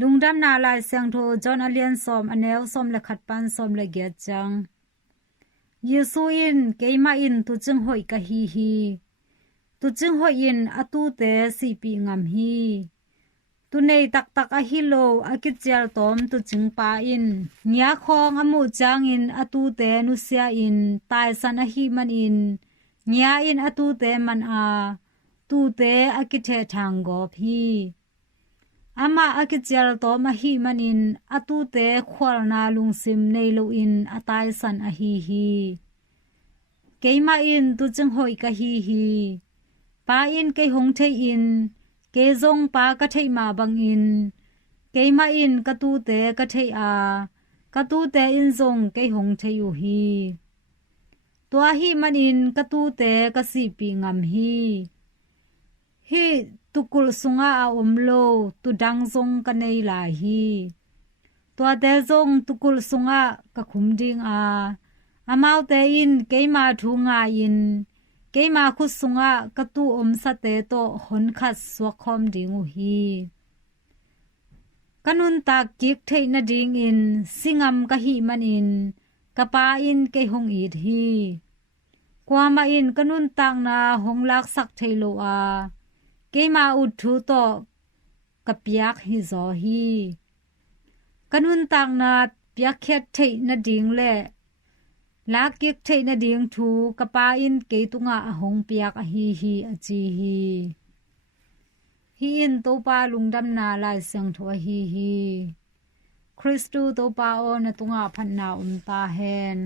lungdam na lai sang tho John Alien som anel som le khat pan som le ge chang Yesu in keima in tu chung hoi ka hi tu chung hoi in atu te si pi ngam hi tu nei tak tak a hi lo a ki chel tom tu chung pa in nya khong amu chang in atu te nu sia in tai san a hi man in nya in atu te man a tu te a ki the thang go phi ama a ki chel tom a hi man in atu te khwal na lung sim nei lo in a tai san a hi keima in tu chung hoi ka hi pa in ke hong the in ke zong pa ka thei ma bang in keima in ka tu te ka thei a ka tu te in zong ke hong thei u hi tua hi man in ka tu te ka si pi ngam hi tukul sunga a umlo tu dang zong ka nei la hi tua te zong tukul sunga ka khum ding a amau te in keima thu nga in keima khu sunga ka tu sa te to hon khat swa khom ding u hi kanun ta kik thei na ding in singam ka hi man in kapa in ke hong i hi kwa ma in kanun tang na hong lak sak thei lo a keima u thu to kapyak hi zo hi kanun tang na pyak khet thei na ding le lak kik thei na ding thu kapa in ke tunga hong piak a hi a chi hi in to pa lungdam na lai sang thwa hi Christu to pa o na tunga phan na ta hen